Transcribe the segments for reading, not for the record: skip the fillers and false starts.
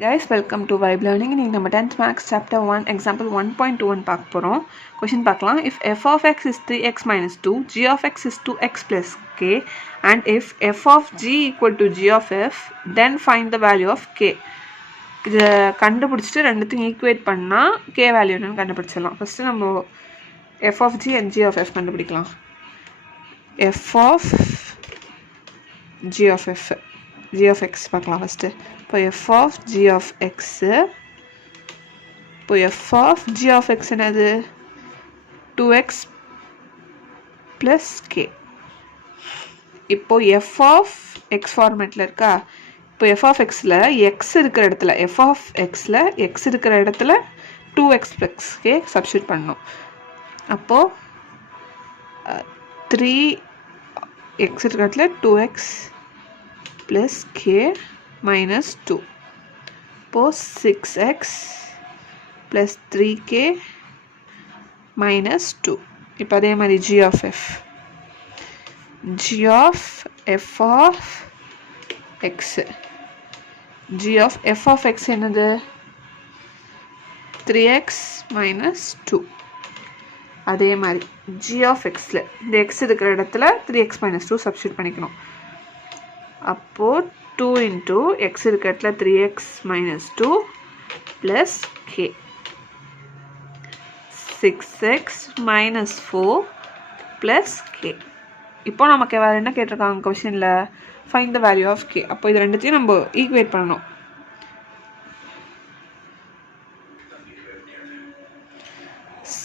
Guys, welcome to Vibe Learning. இன்னைக்கு நம்ம 10th Maths Chapter 1 Example 1.21 பார்க்க போகிறோம். Question பார்க்கலாம். If f of x is 3x minus 2, g of x is 2x plus k, and if f of g equal to g of f, then find the value of k. இதை கண்டுபிடிச்சிட்டு ரெண்டுத்தையும் equate பண்ணால் k value என்னன்னு கண்டுபிடிச்சிடலாம். First நம்ம f of g and g of f கண்டுபிடிக்கலாம். f of g of f, g of x பார்க்கலாம் first. இப்போ f of g of x, இப்போ f of g of x என்னது 2x plus k. இப்போ f of x ஃபார்மேட்டில் இருக்கா. இப்போ f of xல x இருக்கிற இடத்துல x இருக்கிற இடத்துல 2x plus k சப்ஸ்டியூட் பண்ணணும். அப்போது 3x இருக்கிற இடத்துல 2x plus k minus 2. இப்போ 6x plus 3k minus 2. இப்போ அதே மாதிரி g of f of x, g of f of x என்னது 3x minus 2. அதே மாதிரி g of xல இந்த x இருக்கிற இடத்துல 3x minus 2 சப்ஸ்டியூட் பண்ணிக்கணும். அப்போது 2 into x இருக்கிற இடத்துல 3x minus 2 plus k, 6x minus 4 plus k. இப்போ நமக்கு வேறு என்ன கேட்டிருக்காங்க கொஷனில், find the value of k. அப்போ இது ரெண்டுத்தையும் நம்ம ஈக்குவேட் பண்ணணும்.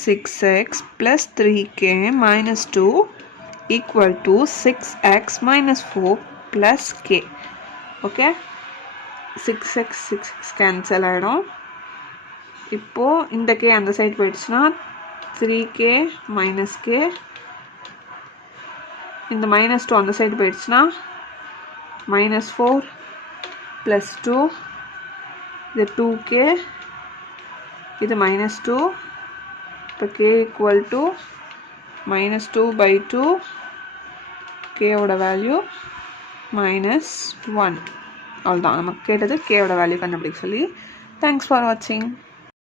Six x plus 3k minus 2 equal to 6x minus 4 plus k. Okay, 6x cancel ஆகிடும். இப்போது இந்த k அந்த சைடு போயிடுச்சுன்னா 3k minus k, இந்த minus 2 அந்த சைடு போயிடுச்சுன்னா minus 4 plus 2, இது 2k, இது minus 2. இப்போ k equal to minus 2 by 2, k ஓட வேல்யூ -1. அவ்வளோதான், நமக்கு கேட்டது k ஓட வேல்யூ கண்டுபிடிக்க சொல்லி. தேங்க்ஸ் ஃபார் வாட்சிங்.